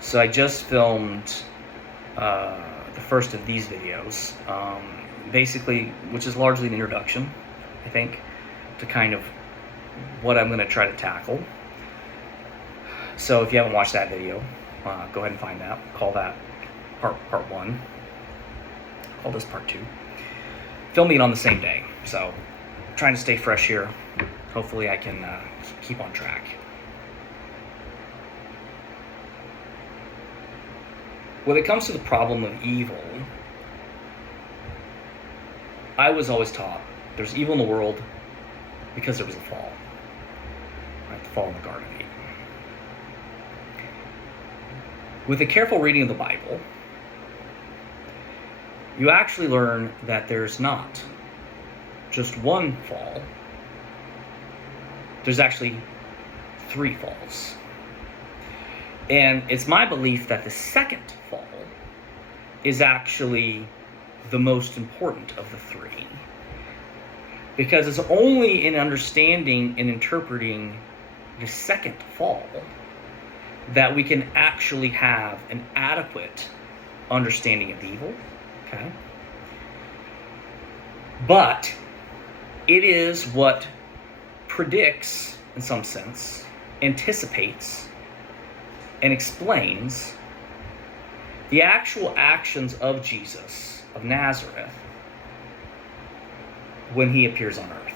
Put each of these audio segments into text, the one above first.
So I just filmed the first of these videos, basically, which is largely an introduction, I think, to kind of what I'm going to try to tackle. So if you haven't watched that video, go ahead and find that. Call that part one. Call this part two. Filming it on the same day, so trying to stay fresh here. Hopefully I can keep on track. When it comes to the problem of evil, I was always taught there's evil in the world because there was a fall. Right? The fall in the Garden of Eden. With a careful reading of the Bible, you actually learn that there's not just one fall. There's actually 3 falls. And it's my belief that the second fall is actually the most important of the 3. Because it's only in understanding and interpreting the second fall that we can actually have an adequate understanding of evil. Okay? But it is what predicts, in some sense, anticipates, and explains the actual actions of Jesus of Nazareth when he appears on earth.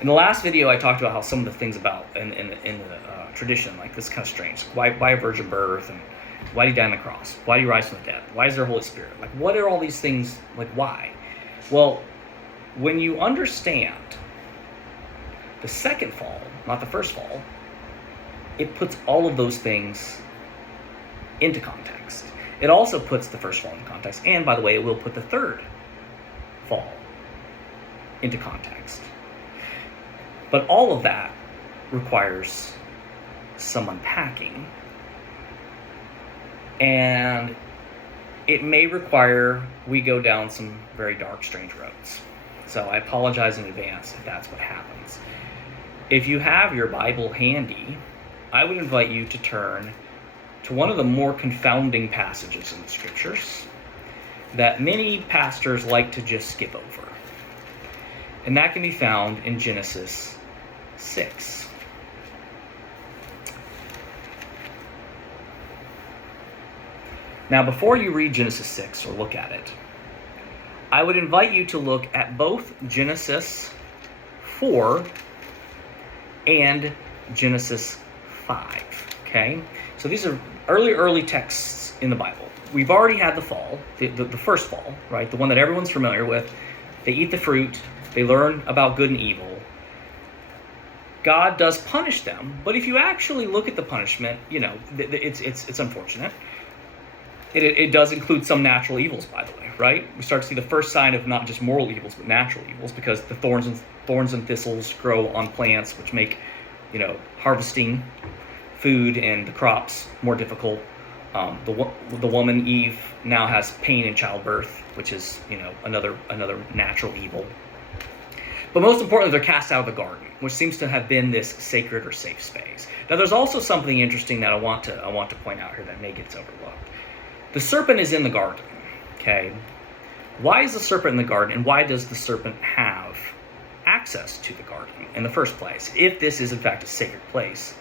In the last video, I talked about how some of the things about in the tradition, like this is kind of strange. Why a virgin birth, and why did he die on the cross? Why did he rise from the dead? Why is there Holy Spirit? Like, what are all these things? Like, why? Well, when you understand the second fall, not the first fall, it puts all of those things into context. It also puts the first fall into context. And, by the way, it will put the third fall into context. But all of that requires some unpacking. And it may require we go down some very dark, strange roads. So I apologize in advance if that's what happens. If you have your Bible handy, I would invite you to turn to one of the more confounding passages in the Scriptures that many pastors like to just skip over. And that can be found in Genesis 6. Now, before you read Genesis 6 or look at it, I would invite you to look at both Genesis 4 and Genesis 5. Okay? So these are early texts in the Bible. We've already had the fall, the first fall, right? The one that everyone's familiar with. They eat the fruit. They learn about good and evil. God does punish them, but if you actually look at the punishment, it's unfortunate. It does include some natural evils, by the way, right? We start to see the first sign of not just moral evils, but natural evils, because the thorns and thistles grow on plants, which make, harvesting food and the crops more difficult. The woman Eve now has pain in childbirth, which is another natural evil. But most importantly, they're cast out of the garden, which seems to have been this sacred or safe space. Now, there's also something interesting that I want to point out here that may get overlooked. The serpent is in the garden. Okay, why is the serpent in the garden, and why does the serpent have access to the garden in the first place, if this is in fact a sacred place?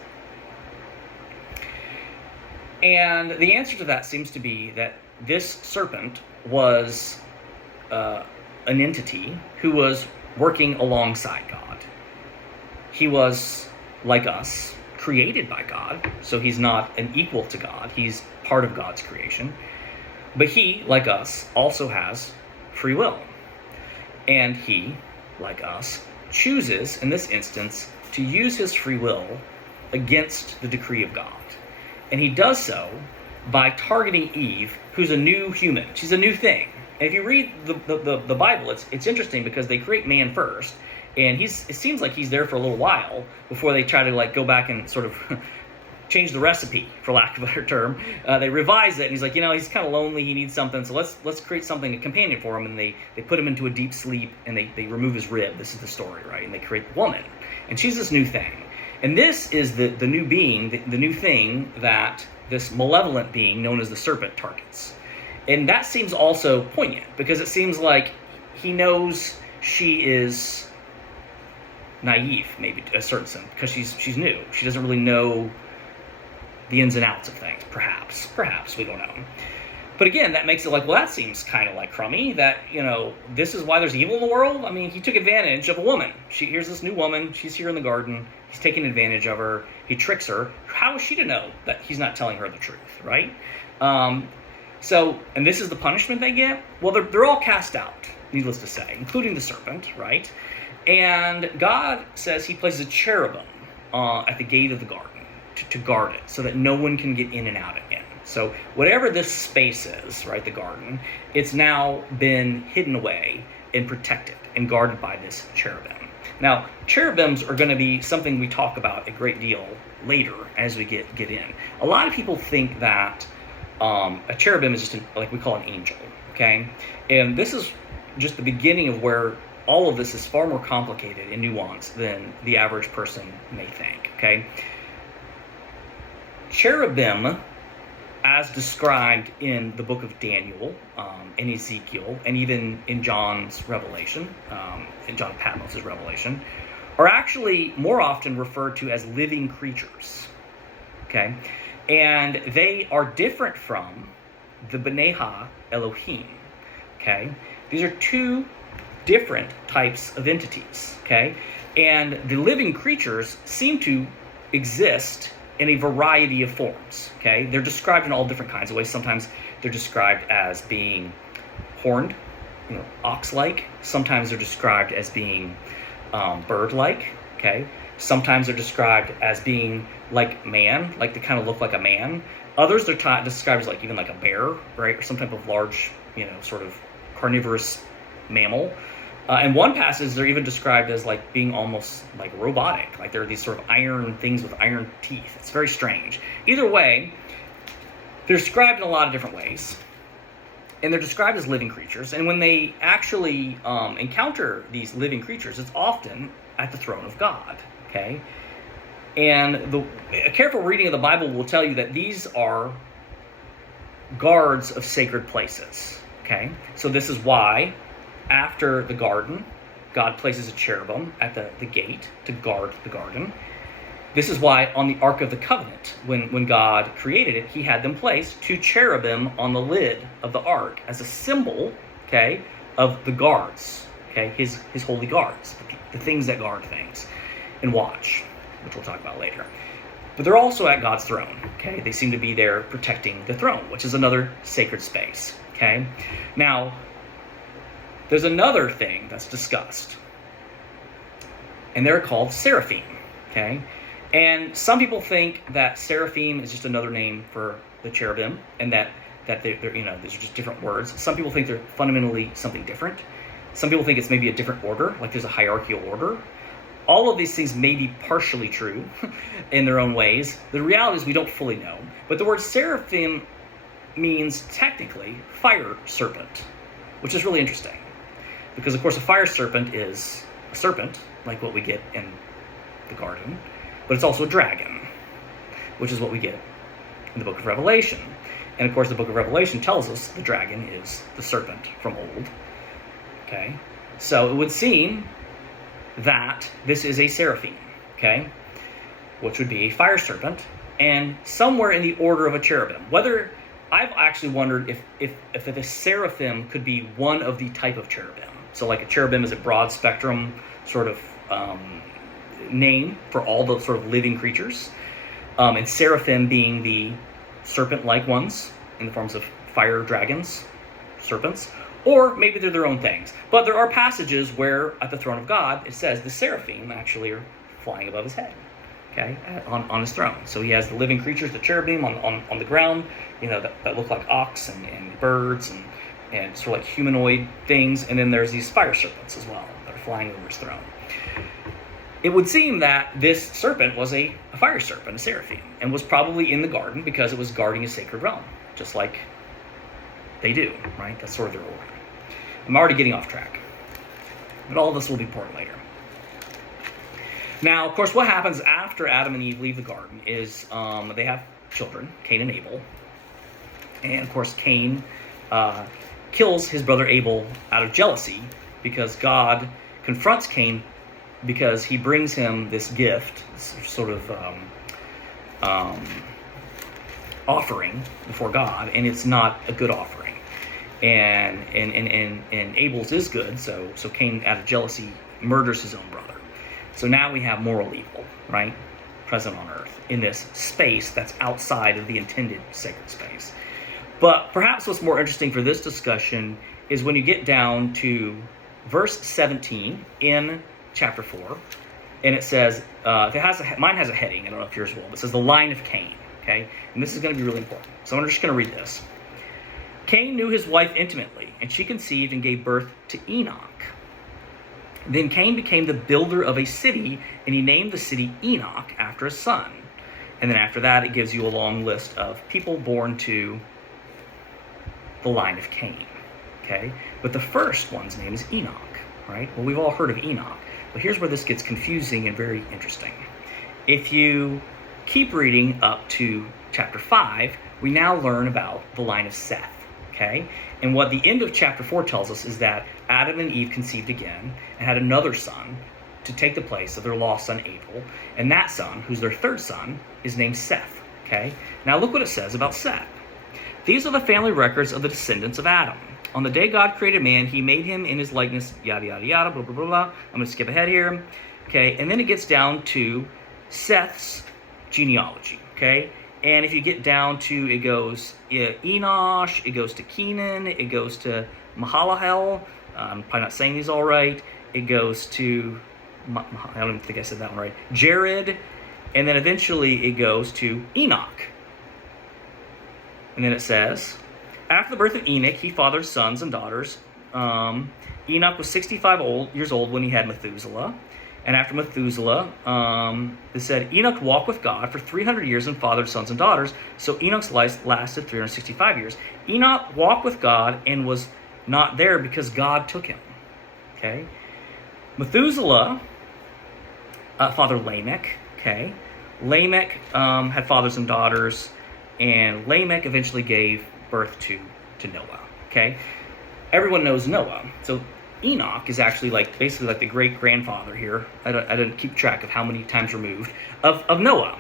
And the answer to that seems to be that this serpent was an entity who was working alongside God. He was, like us, created by God, so he's not an equal to God. He's part of God's creation. But he, like us, also has free will. And he, like us, chooses, in this instance, to use his free will against the decree of God. And he does so by targeting Eve, who's a new human. She's a new thing. And if you read the Bible, it's interesting because they create man first, and it seems like he's there for a little while before they try to go back and sort of change the recipe, for lack of a better term. They revise it, and he's like, he's kind of lonely, he needs something, so let's create something, a companion for him, and they put him into a deep sleep, and they remove his rib. This is the story, right? And they create the woman, and she's this new thing. And this is the new being, the new thing that this malevolent being known as the serpent targets. And that seems also poignant, because it seems like he knows she is naive, maybe to a certain sense, because she's new. She doesn't really know the ins and outs of things, perhaps, we don't know. But again, that makes it like, well, that seems kind of like crummy, that, this is why there's evil in the world. I mean, he took advantage of a woman. Here's this new woman, she's here in the garden, he's taking advantage of her, he tricks her. How is she to know that he's not telling her the truth, right? And this is the punishment they get? Well, they're all cast out, needless to say, including the serpent, right? And God says he places a cherubim at the gate of the garden to guard it, so that no one can get in and out again. So whatever this space is, right, the garden, it's now been hidden away and protected and guarded by this cherubim. Now, cherubims are going to be something we talk about a great deal later as we get in. A lot of people think that a cherubim is just like we call an angel, okay? And this is just the beginning of where all of this is far more complicated and nuanced than the average person may think, okay? Cherubim, as described in the book of Daniel, and Ezekiel, and even in John's Revelation, in John Patmos' Revelation, are actually more often referred to as living creatures, okay? And they are different from the B'nai Ha-Elohim, okay? These are two different types of entities, okay? And the living creatures seem to exist in a variety of forms, okay? They're described in all different kinds of ways. Sometimes they're described as being horned, ox-like. Sometimes they're described as being bird-like, okay? Sometimes they're described as being like man, like they kind of look like a man. Others they're described as even like a bear, right? Or some type of large, sort of carnivorous mammal. In one passage, they're even described as being almost like robotic, like they're these sort of iron things with iron teeth. It's very strange. Either way, they're described in a lot of different ways, and they're described as living creatures. And when they actually encounter these living creatures, it's often at the throne of God, okay? And a careful reading of the Bible will tell you that these are guards of sacred places, okay? So this is why, after the garden, God places a cherubim at the gate to guard the garden. This is why on the Ark of the Covenant, when God created it, he had them place two cherubim on the lid of the Ark as a symbol, okay, of the guards, okay, his holy guards, the things that guard things and watch, which we'll talk about later. But they're also at God's throne, okay? They seem to be there protecting the throne, which is another sacred space, okay? Now, there's another thing that's discussed, and they're called seraphim, okay? And some people think that seraphim is just another name for the cherubim, and that they're these are just different words. Some people think they're fundamentally something different. Some people think it's maybe a different order, like there's a hierarchical order. All of these things may be partially true in their own ways. The reality is we don't fully know. But the word seraphim means technically fire serpent, which is really interesting. Because, of course, a fire serpent is a serpent, like what we get in the garden, but it's also a dragon, which is what we get in the book of Revelation. And, of course, the book of Revelation tells us the dragon is the serpent from old. Okay? So it would seem that this is a seraphim, okay, which would be a fire serpent, and somewhere in the order of a cherubim. Whether I've actually wondered if the seraphim could be one of the type of cherubim. So like a cherubim is a broad spectrum sort of name for all the sort of living creatures, and seraphim being the serpent-like ones in the forms of fire dragons, serpents, or maybe they're their own things. But there are passages where at the throne of God it says the seraphim actually are flying above his head, okay, on his throne. So he has the living creatures, the cherubim on the ground, that look like ox and birds and sort of like humanoid things, and then there's these fire serpents as well that are flying over his throne. It would seem that this serpent was a fire serpent, a seraphim, and was probably in the garden because it was guarding a sacred realm, just like they do, right? That's sort of their order. I'm already getting off track, but all of this will be important later. Now, of course, what happens after Adam and Eve leave the garden is they have children, Cain and Abel. And, of course, Cain kills his brother Abel out of jealousy because God confronts Cain because he brings him this gift, this sort of offering before God, and it's not a good offering. And Abel's is good, so Cain, out of jealousy, murders his own brother. So now we have moral evil, right, present on earth in this space that's outside of the intended sacred space. But perhaps what's more interesting for this discussion is when you get down to verse 17 in chapter 4, and it says, mine has a heading, I don't know if yours will, but it says the line of Cain, okay? And this is going to be really important. So I'm just going to read this. Cain knew his wife intimately, and she conceived and gave birth to Enoch. Then Cain became the builder of a city, and he named the city Enoch after a son. And then after that, it gives you a long list of people born to the line of Cain, okay? But the first one's name is Enoch, right? Well, we've all heard of Enoch. But here's where this gets confusing and very interesting. If you keep reading up to chapter 5, we now learn about the line of Seth, okay? And what the end of chapter 4 tells us is that Adam and Eve conceived again and had another son to take the place of their lost son Abel. And that son, who's their third son, is named Seth, okay? Now look what it says about Seth. These are the family records of the descendants of Adam. On the day God created man, he made him in his likeness, yada, yada, yada, blah, blah, blah, blah. I'm going to skip ahead here. Okay, and then it gets down to Seth's genealogy, okay? And if you get down to, it goes Enosh, it goes to Kenan, it goes to Mahalalel. I'm probably not saying these all right. It goes to, I don't even think I said that one right, Jared. And then eventually it goes to Enoch. And then it says, after the birth of Enoch, he fathered sons and daughters. Enoch was 65 years old when he had Methuselah. And after Methuselah, it said, Enoch walked with God for 300 years and fathered sons and daughters. So Enoch's life lasted 365 years. Enoch walked with God and was not there because God took him. Okay? Methuselah fathered Lamech. Okay? Lamech had fathers and daughters. And Lamech eventually gave birth to Noah, okay? Everyone knows Noah. So Enoch is actually basically like the great-grandfather here. I didn't keep track of how many times removed of Noah.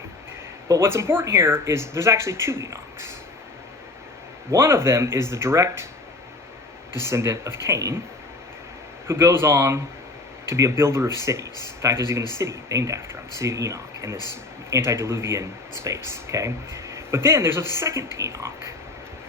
But what's important here is there's actually two Enochs. One of them is the direct descendant of Cain, who goes on to be a builder of cities. In fact, there's even a city named after him, the city of Enoch, in this antediluvian space, okay? But then there's a second Enoch,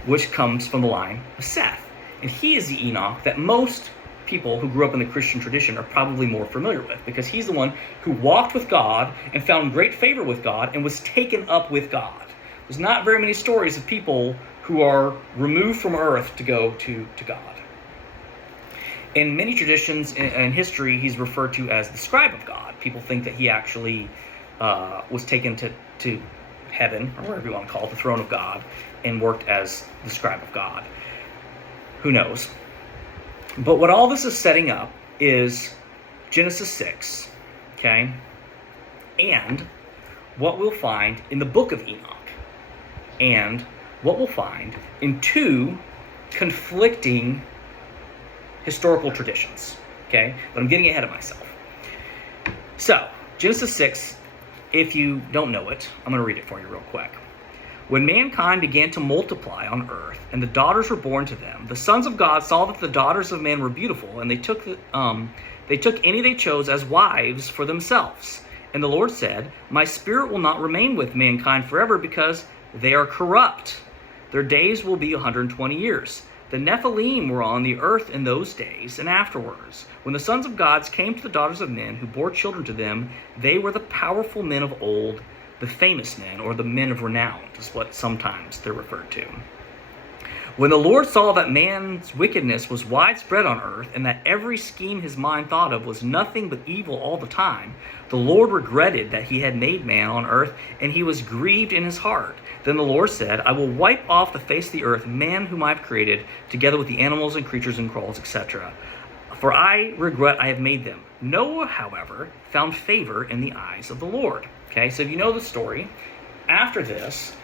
which comes from the line of Seth. And he is the Enoch that most people who grew up in the Christian tradition are probably more familiar with, because he's the one who walked with God and found great favor with God and was taken up with God. There's not very many stories of people who are removed from earth to go to God. In many traditions in history, he's referred to as the scribe of God. People think that he actually was taken to heaven, or whatever you want to call it, the throne of God, and worked as the scribe of God. Who knows? But what all this is setting up is Genesis 6, okay? And what we'll find in the book of Enoch, and what we'll find in two conflicting historical traditions, okay? But I'm getting ahead of myself. So, Genesis 6, if you don't know it, I'm going to read it for you real quick. When mankind began to multiply on earth, and the daughters were born to them, the sons of God saw that the daughters of man were beautiful, and they took any they chose as wives for themselves. And the Lord said, my spirit will not remain with mankind forever, because they are corrupt. Their days will be 120 years. The Nephilim were on the earth in those days and afterwards. When the sons of God came to the daughters of men who bore children to them, they were the powerful men of old, the famous men, or the men of renown, is what sometimes they're referred to. When the Lord saw that man's wickedness was widespread on earth, and that every scheme his mind thought of was nothing but evil all the time, the Lord regretted that he had made man on earth, and he was grieved in his heart. Then the Lord said, I will wipe off the face of the earth man whom I have created, together with the animals and creatures and crawls, etc. For I regret I have made them. Noah, however, found favor in the eyes of the Lord. Okay, so if you know the story, after this,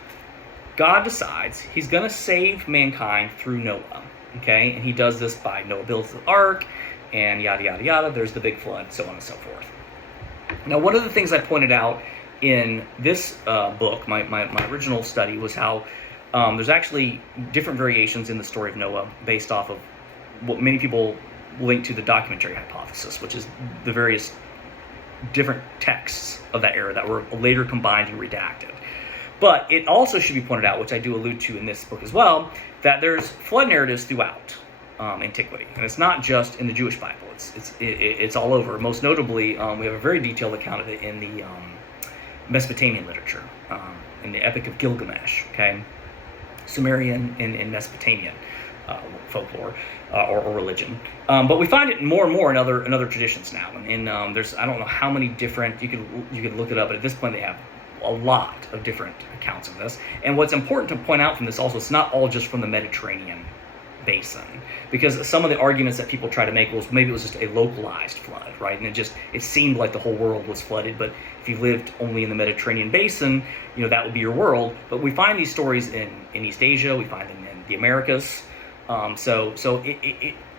God decides he's going to save mankind through Noah. Okay, and he does this by Noah builds the ark, and yada, yada, yada. There's the big flood, so on and so forth. Now, one of the things I pointed out in this book, my original study, was how there's actually different variations in the story of Noah based off of what many people link to the documentary hypothesis, which is the various different texts of that era that were later combined and redacted. But it also should be pointed out, which I do allude to in this book as well, that there's flood narratives throughout antiquity, and it's not just in the Jewish Bible. It's all over. Most notably, we have a very detailed account of it in the Mesopotamian literature, in the Epic of Gilgamesh. Okay, Sumerian and Mesopotamian folklore or religion, but we find it more and more in other traditions now. And there's, I don't know how many different, you could look it up, but at this point they have a lot of different accounts of this. And what's important to point out from this also, it's not all just from the Mediterranean basin, because some of the arguments that people try to make was maybe it was just a localized flood, right? And it seemed like the whole world was flooded, but if you lived only in the Mediterranean basin, that would be your world. But we find these stories in East Asia, we find them in the Americas. So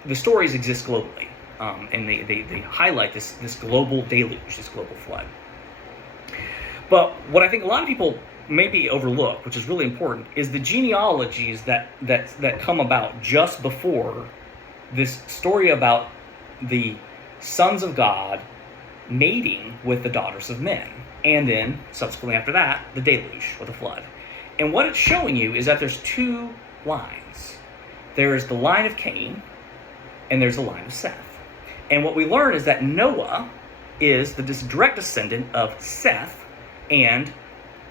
the stories exist globally, and they highlight this global deluge, this global flood. But what I think a lot of people maybe overlook, which is really important, is the genealogies that come about just before this story about the sons of God mating with the daughters of men, and then subsequently after that, the deluge or the flood. And what it's showing you is that there's two lines. There's the line of Cain, and there's the line of Seth. And what we learn is that Noah is this direct descendant of Seth and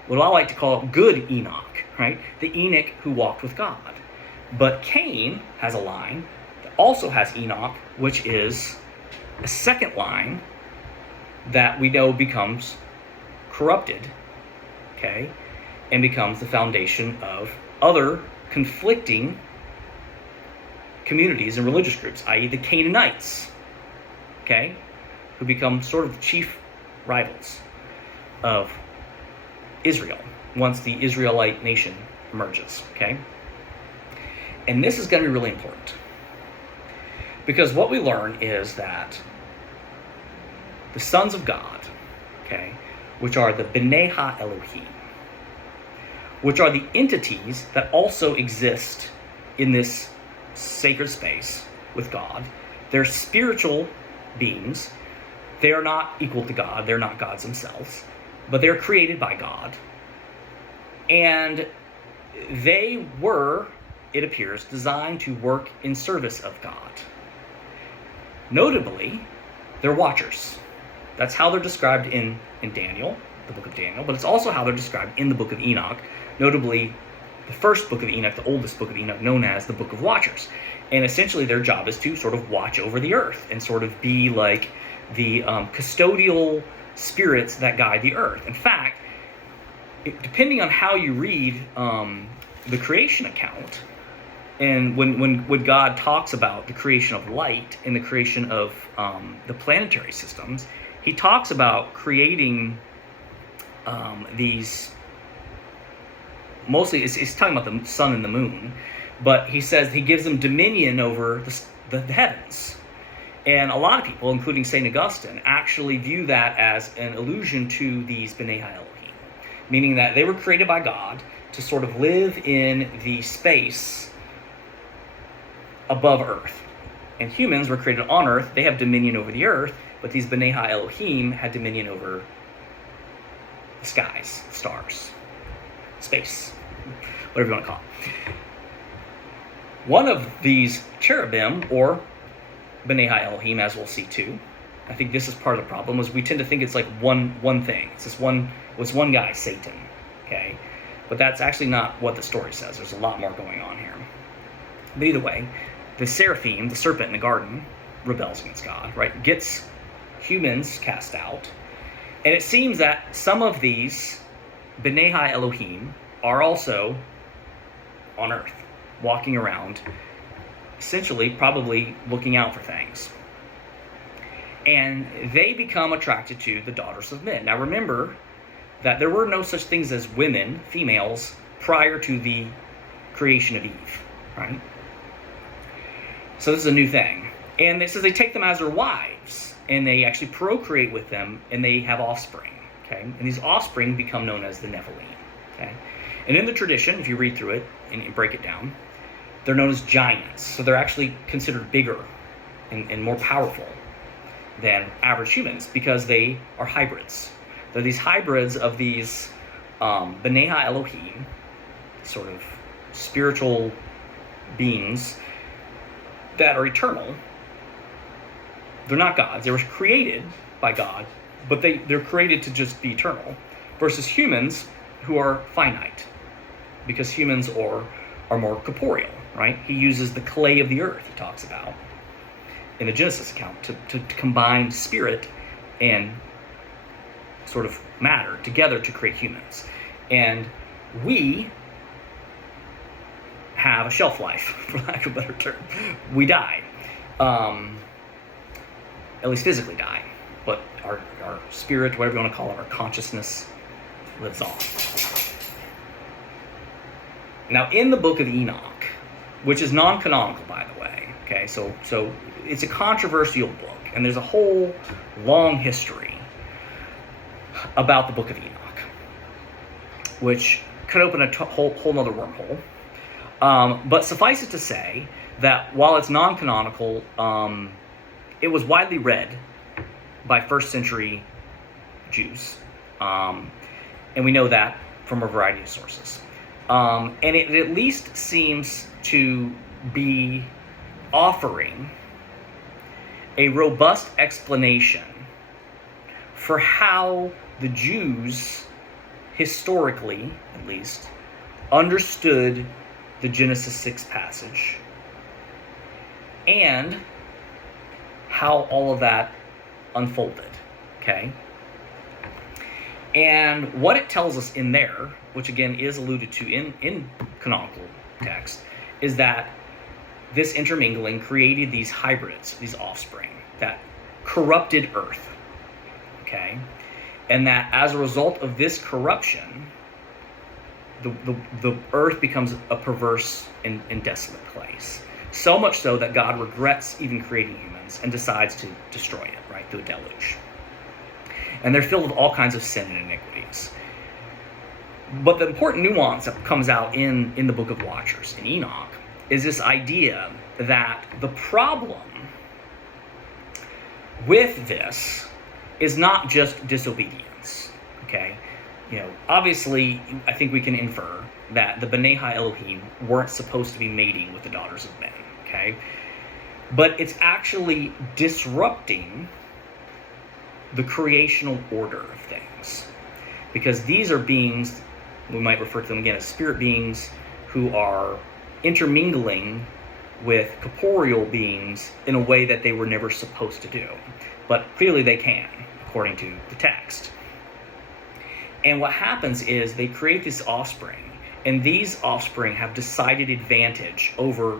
what I like to call good Enoch, right? The Enoch who walked with God. But Cain has a line that also has Enoch, which is a second line that we know becomes corrupted, okay, and becomes the foundation of other conflicting communities and religious groups, i.e. the Canaanites, okay, who become sort of the chief rivals of Israel once the Israelite nation emerges, okay? And this is going to be really important, because what we learn is that the sons of God, okay, which are the B'nai Ha-Elohim, which are the entities that also exist in this sacred space with God, they're spiritual beings. They are not equal to God. They're not gods themselves, but they're created by God. And they were, it appears, designed to work in service of God. Notably, they're watchers. That's how they're described in Daniel, the book of Daniel, but it's also how they're described in the book of Enoch, notably the first book of Enoch, the oldest book of Enoch, known as the Book of Watchers. And essentially their job is to sort of watch over the earth and sort of be like the custodial spirits that guide the earth. In fact, depending on how you read the creation account, and when God talks about the creation of light and the creation of the planetary systems, he talks about creating these, mostly it's talking about the sun and the moon, but he says he gives them dominion over the heavens. And a lot of people, including St. Augustine, actually view that as an allusion to these B'nai Ha-Elohim, meaning that they were created by God to sort of live in the space above earth. And humans were created on earth. They have dominion over the earth, but these B'nai Ha-Elohim had dominion over the skies, stars, space, whatever you want to call it. One of these cherubim, or B'nai Ha-Elohim, as we'll see too, I think this is part of the problem, is we tend to think it's like one thing. It's this one guy, Satan, okay? But that's actually not what the story says. There's a lot more going on here. But either way, the seraphim, the serpent in the garden, rebels against God, right? Gets humans cast out. And it seems that some of these B'nai Ha-Elohim are also on earth, walking around, essentially probably looking out for things. And they become attracted to the daughters of men. Now remember that there were no such things as women, females, prior to the creation of Eve, right? So this is a new thing. And it says they take them as their wives, and they actually procreate with them, and they have offspring, okay? And these offspring become known as the Nephilim, okay? And in the tradition, if you read through it and break it down, they're known as giants. So they're actually considered bigger and more powerful than average humans because they are hybrids. They're these hybrids of these B'nai Elohim, sort of spiritual beings that are eternal. They're not gods. They were created by God, but they're created to just be eternal, versus humans who are finite, because humans are more corporeal, right? He uses the clay of the earth, he talks about, in the Genesis account, to combine spirit and sort of matter together to create humans. And we have a shelf life, for lack of a better term. We die. At least physically die. But our spirit, whatever you want to call it, our consciousness lives on. Now, in the book of Enoch, which is non-canonical, by the way, okay, so it's a controversial book, and there's a whole long history about the book of Enoch, which could open a whole nother wormhole. But suffice it to say that while it's non-canonical, it was widely read by first century Jews. And we know that from a variety of sources. And it at least seems to be offering a robust explanation for how the Jews, historically at least, understood the Genesis 6 passage, and how all of that unfolded, okay? And what it tells us in there, which again is alluded to in canonical text, is that this intermingling created these hybrids, these offspring, that corrupted earth, okay? And that as a result of this corruption, the earth becomes a perverse and desolate place. So much so that God regrets even creating humans and decides to destroy it, right, through a deluge. And they're filled with all kinds of sin and iniquities. But the important nuance that comes out in the Book of Watchers, in Enoch, is this idea that the problem with this is not just disobedience, okay? You know, obviously, I think we can infer that the B'nai Elohim weren't supposed to be mating with the daughters of men, okay? But it's actually disrupting the creational order of things. Because these are beings, we might refer to them again as spirit beings, who are intermingling with corporeal beings in a way that they were never supposed to do. But clearly they can, according to the text. And what happens is they create this offspring, and these offspring have decided advantage over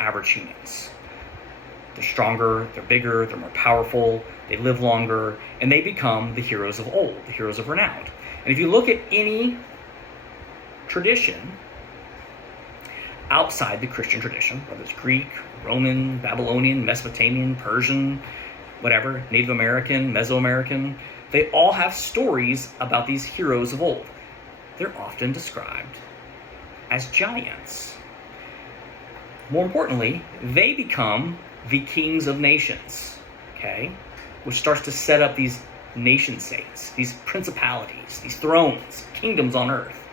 average humans. They're stronger, they're bigger, they're more powerful, they live longer, and they become the heroes of old, the heroes of renown. And if you look at any tradition outside the Christian tradition, whether it's Greek, Roman, Babylonian, Mesopotamian, Persian, whatever, Native American, Mesoamerican, they all have stories about these heroes of old. They're often described as giants. More importantly, they become the kings of nations, okay? Which starts to set up these nation states, these principalities, these thrones, kingdoms on earth.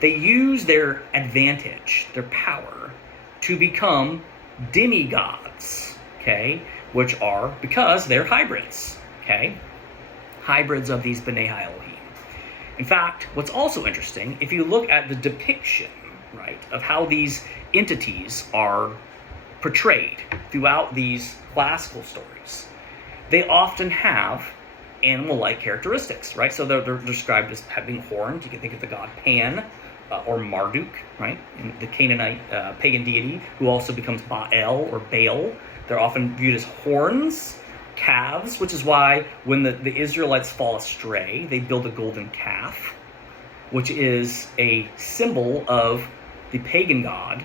They use their advantage, their power, to become demigods, okay? Which are, because they're hybrids, okay? Hybrids of these B'nai Elohim. In fact, what's also interesting, if you look at the depiction, right, of how these entities are portrayed throughout these classical stories, they often have animal-like characteristics, right? So they're described as having horns. You can think of the god Pan or Marduk, right? And the Canaanite pagan deity who also becomes Baal or Baal. They're often viewed as horns, calves, which is why when the Israelites fall astray, they build a golden calf, which is a symbol of the pagan god,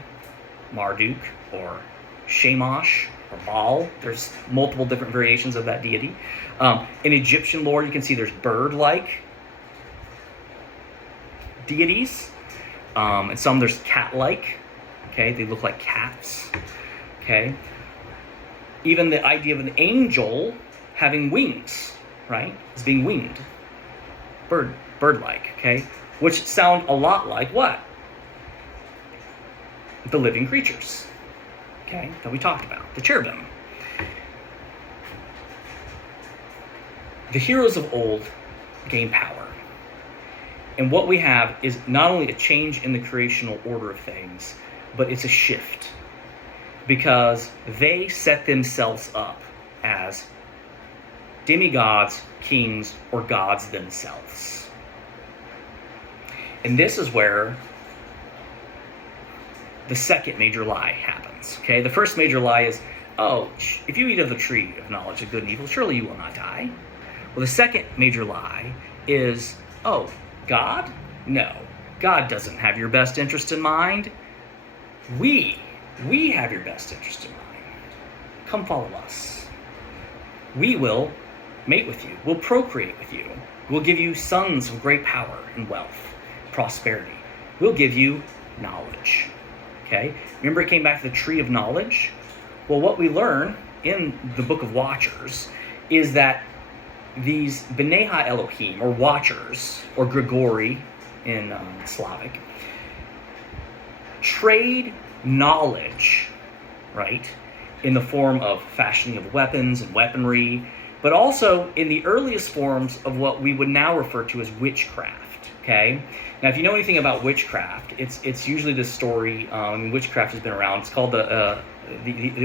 Marduk, or Shamash, or Baal. There's multiple different variations of that deity. In Egyptian lore, you can see there's bird-like deities. And some there's cat-like. Okay, they look like cats. Okay. Even the idea of an angel having wings, right? Is being winged. Bird-like, okay? Which sound a lot like what? The living creatures, okay, that we talked about, the cherubim. The heroes of old gain power. And what we have is not only a change in the creational order of things, but it's a shift. Because they set themselves up as demigods, kings, or gods themselves. And this is where the second major lie happens. Okay, the first major lie is, oh, if you eat of the tree of knowledge of good and evil, surely you will not die. Well, the second major lie is, oh, God? No, God doesn't have your best interest in mind. We have your best interest in mind. Come follow us. We will mate with you. We'll procreate with you. We'll give you sons of great power and wealth, prosperity. We'll give you knowledge. Okay? Remember it came back to the tree of knowledge? Well, what we learn in the book of Watchers is that these B'nai Ha-Elohim, or Watchers, or Grigori in Slavic, trade knowledge, right, in the form of fashioning of weapons and weaponry, but also in the earliest forms of what we would now refer to as witchcraft. Okay, now if you know anything about witchcraft, it's usually this story. Witchcraft has been around. It's called the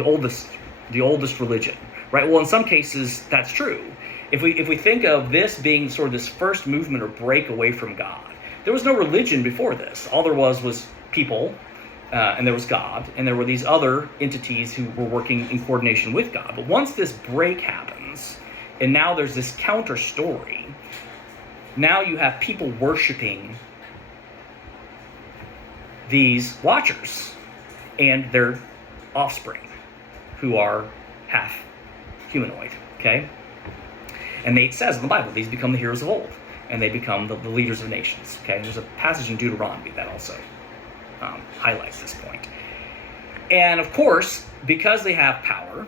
oldest religion, right? Well, in some cases that's true. If we think of this being sort of this first movement or break away from God, there was no religion before this. All there was people. And there was God, and there were these other entities who were working in coordination with God. But once this break happens, and now there's this counter story, now you have people worshiping these Watchers and their offspring, who are half humanoid, okay? And it says in the Bible, these become the heroes of old, and they become the leaders of nations, okay? There's a passage in Deuteronomy that also highlights this point. And of course, because they have power,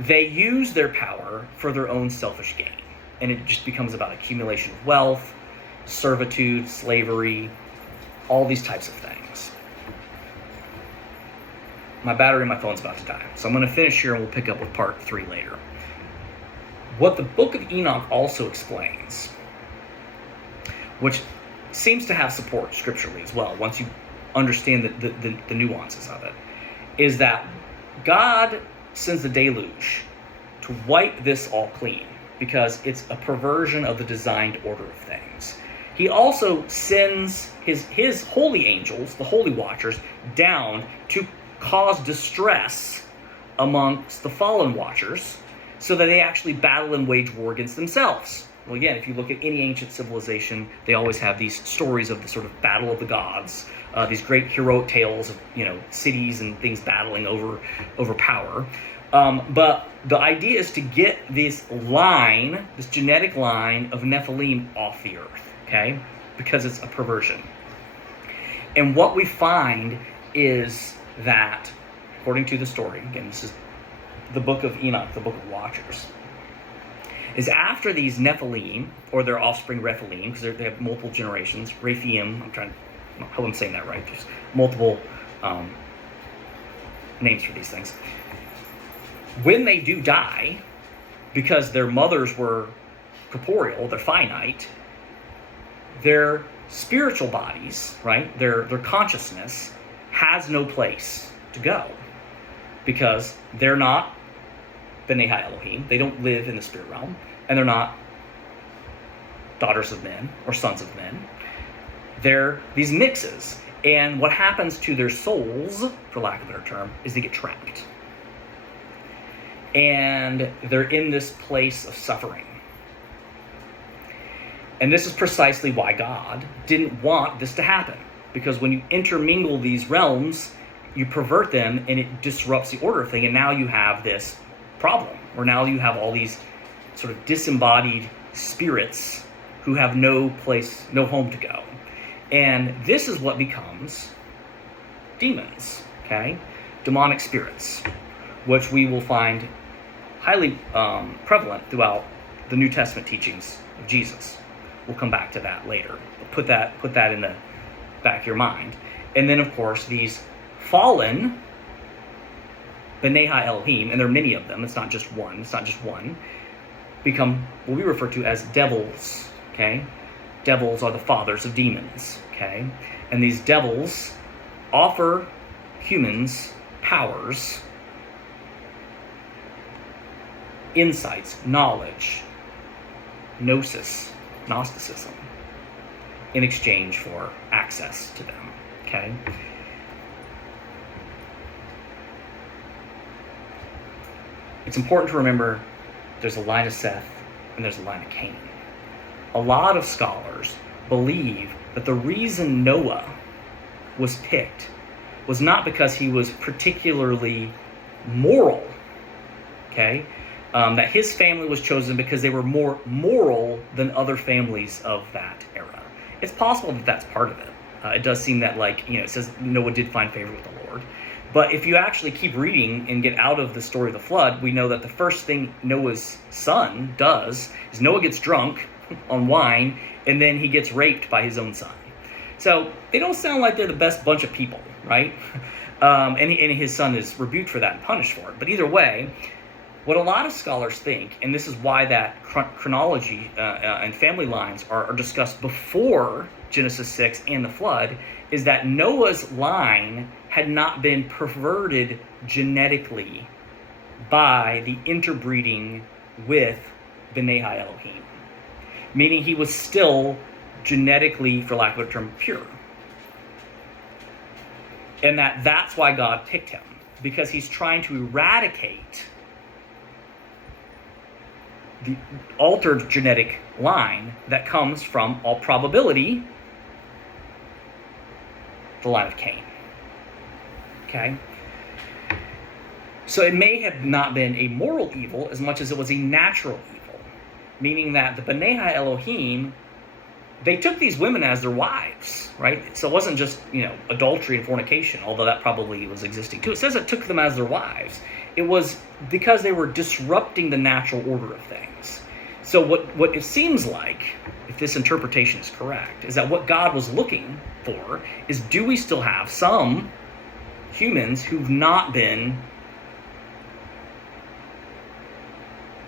they use their power for their own selfish gain. And it just becomes about accumulation of wealth, servitude, slavery, all these types of things. My battery in my phone's about to die, so I'm going to finish here and we'll pick up with part 3 later. What the book of Enoch also explains, which seems to have support scripturally as well, once you understand the nuances of it, is that God sends the deluge to wipe this all clean, because it's a perversion of the designed order of things. He also sends his holy angels, the holy Watchers, down to cause distress amongst the fallen Watchers, so that they actually battle and wage war against themselves. Well, again, if you look at any ancient civilization, they always have these stories of the sort of battle of the gods, these great heroic tales of, cities and things battling over power. But the idea is to get this genetic line of Nephilim off the earth, okay? Because it's a perversion. And what we find is that, according to the story, again, this is the book of Enoch, the book of Watchers, is after these Nephilim, or their offspring Rephilim, because they have multiple generations, Rephaim, I hope I'm saying that right, there's multiple names for these things. When they do die, because their mothers were corporeal, they're finite, their spiritual bodies, right, their consciousness has no place to go, because they're not B'nai Ha-Elohim, they don't live in the spirit realm, and they're not daughters of men or sons of men. They're these mixes, and what happens to their souls, for lack of a better term, is they get trapped. and they're in this place of suffering. And this is precisely why God didn't want this to happen. Because when you intermingle these realms, you pervert them and it disrupts the order thing. And now you have this problem, or now you have all these sort of disembodied spirits who have no place, no home to go. And this is what becomes demons, okay? Demonic spirits, which we will find highly prevalent throughout the New Testament teachings of Jesus. We'll come back to that later. Put that in the back of your mind. And then, of course, these fallen B'nai Elohim, and there are many of them, it's not just one, become what we refer to as devils, okay? Devils are the fathers of demons, okay? And these devils offer humans powers, insights, knowledge, Gnosticism, in exchange for access to them, okay? It's important to remember there's a line of Seth and there's a line of Cain. A lot of scholars believe that the reason Noah was picked was not because he was particularly moral, okay? That his family was chosen because they were more moral than other families of that era. It's possible that that's part of it. It does seem that, it says Noah did find favor with the Lord. But if you actually keep reading and get out of the story of the flood, we know that the first thing Noah's son does is Noah gets drunk on wine, and then he gets raped by his own son. So they don't sound like they're the best bunch of people, right? And his son is rebuked for that and punished for it. But either way, what a lot of scholars think, and this is why that chronology and family lines are discussed before Genesis 6 and the flood, is that Noah's line had not been perverted genetically by the interbreeding with B'nai Elohim. Meaning he was still genetically, for lack of a term, pure. And that's why God picked him, because he's trying to eradicate the altered genetic line that comes from, all probability, the line of Cain. Okay? So it may have not been a moral evil as much as it was a natural evil, meaning that the B'nai Elohim, they took these women as their wives, right? So it wasn't just, adultery and fornication, although that probably was existing too. It says it took them as their wives. It was because they were disrupting the natural order of things. So what it seems like, if this interpretation is correct, is that what God was looking for is, do we still have some humans who've not been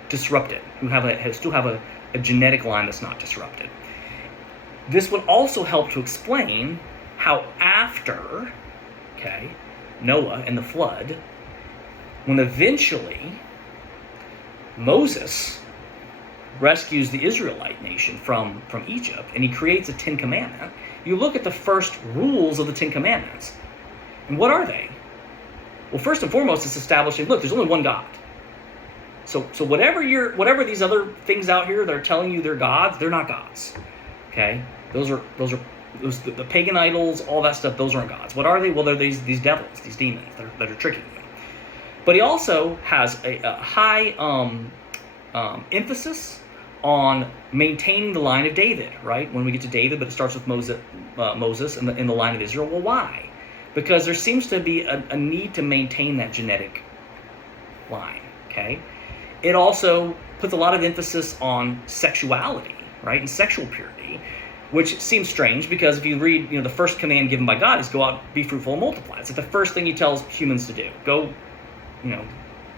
disrupted, who still have a genetic line that's not disrupted? This would also help to explain how after, Noah and the flood, when eventually Moses rescues the Israelite nation from Egypt and he creates a Ten Commandments, you look at the first rules of the Ten Commandments. And what are they? Well, first and foremost, it's establishing, look, there's only one God. So whatever these other things out here that are telling you they're gods, they're not gods. Okay? Those are the pagan idols, all that stuff, those aren't gods. What are they? Well, they're these devils, these demons that are tricking you. But he also has a high emphasis on maintaining the line of David, right? When we get to David, but it starts with Moses in the line of Israel. Well, why? Because there seems to be a need to maintain that genetic line, okay? It also puts a lot of emphasis on sexuality, right? And sexual purity, which seems strange because if you read, the first command given by God is go out, be fruitful and multiply. It's like the first thing he tells humans to do. Go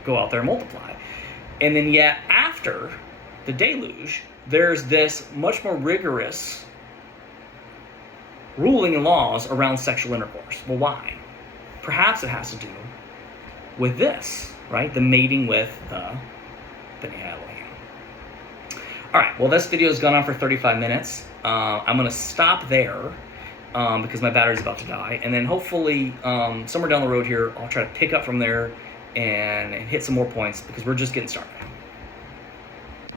out there and multiply. And then yet after the deluge, there's this much more rigorous ruling and laws around sexual intercourse. Well, why? Perhaps it has to do with this, right? The mating with the B'nai Elohim. All right, well, this video has gone on for 35 minutes. I'm going to stop there because my battery's about to die. And then hopefully somewhere down the road here, I'll try to pick up from there and hit some more points because we're just getting started.